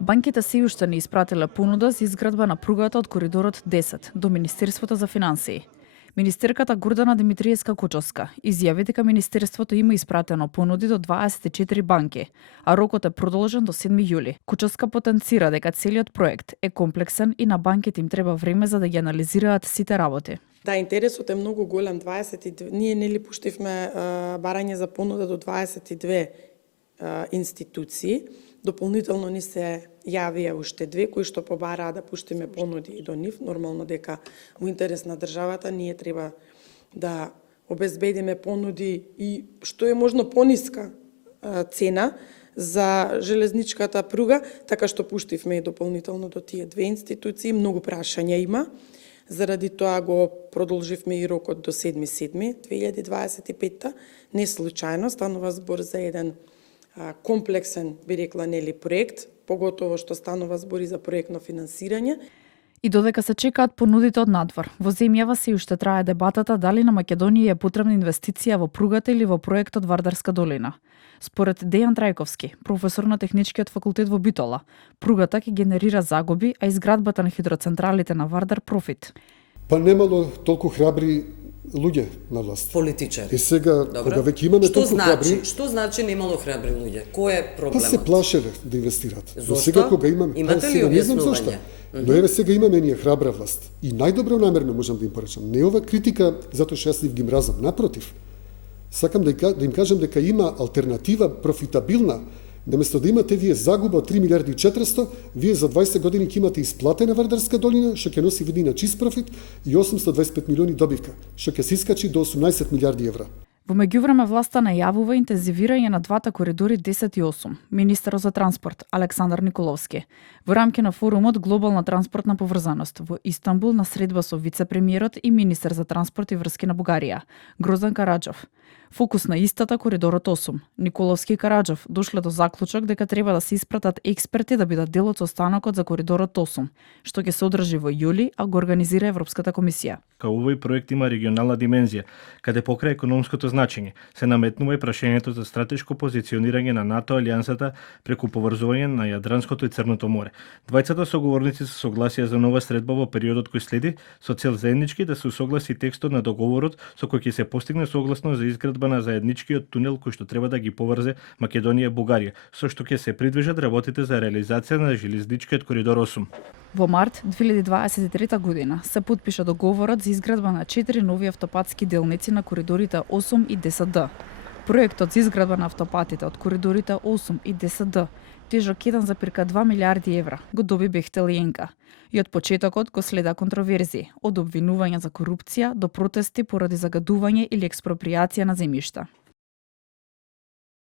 Банките се уште не испратиле понуда за изградба на пругата од коридорот 10 до Министерството за финансии. Министерката Гордана Димитриевска-Кучовска изјави дека Министерството има испратено понуди до 24 банки, а рокот е продолжен до 7 јули. Кучовска потенцира дека целиот проект е комплексен и на банките им треба време за да ги анализираат сите работи. Да, интересот е многу голем. 22. Ние нели пуштивме барање за понуда до 22 институции. Дополнително ни се јавија уште две кои што побараа да пуштиме понуди и до нив. Нормално дека во интерес на државата ние треба да обезбедиме понуди и што е можно пониска цена за железничката пруга, така што пуштивме и дополнително до тие две институции. Многу прашања има. Заради тоа го продолживме и рокот до 7.7.2025. Не случајно, станува збор за еден комплексен, би рекла, нели, проект, поготово што станува збори за проектно финансирање. И додека се чекаат понудите од надвор, во земјава се уште трае дебатата дали на Македонија е потребна инвестиција во пругата или во проектот Вардарска долина. Според Дејан Трајковски, професор на Техничкиот факултет во Битола, пругата ќе генерира загуби, а изградбата на хидроцентралите на Вардар профит. Па немало толку храбри луѓе на власт. Политичари. И сега, кога веќе имаме толку храбри... Што значи немало храбри луѓе? Кој е проблемот? Па се плашеле да инвестираат. Зошто? Сега кога имаме... Имате ли објаснување? Но еве сега имаме ние храбра власт. И најдобро намерно можам да им поречам. Не ова критика затоа што јас нив ги мразам, напротив. Сакам да им кажам дека има алтернатива профитабилна. Наместо да имате вие загуба од 3 милиарди и 400, вие за 20 години ќе имате исплатена Вардарска долина, што ќе носи видина чист профит и 825 милиони добивка, што ќе се искачи до 18 милиарди евра. Во меѓувреме власта најавува интензивирање на двата коридори 10 и 8. Министерот за транспорт Александар Николовски во рамки на форумот Глобална транспортна поврзаност во Истанбул на средба со вице-премиерот и министер за транспорт и врски на Бугарија Гроздан Караджов. Фокус на истата коридорот 8. Николовски и Караджов дошле до заклучок дека треба да се испратат експерти да бидат дел од состанокот за коридорот 8, што ќе се одржи во јули, а го организира Европската комисија. Као овој проект има регионална димензија, каде покрај економското значење се наметнува и прашањето за стратешко позиционирање на НАТО алијансата преку поврзување на Јадранското и Црното море. Двајцата соговорници се согласија за нова средба во периодот кој следи, со цел заеднички да се усогласи текстот на договорот со кој ќе се постигне согласно за изградба на заедничкиот тунел кој што треба да ги поврзе Македонија и Бугарија, со што ќе се придвижат работите за реализација на железничкиот коридор 8. Во март 2023 година се потпиша договорот за изградба на 4 нови автопатски делници на коридорите 8 и 10D. Проектот за изградба на автопатите од коридорите 8 и 10D, тежок 1,2 милиарди евра, го доби Бехтел и Енка. И од почетокот го следа контроверзии, од обвинувања за корупција до протести поради загадување или експроприација на земјишта.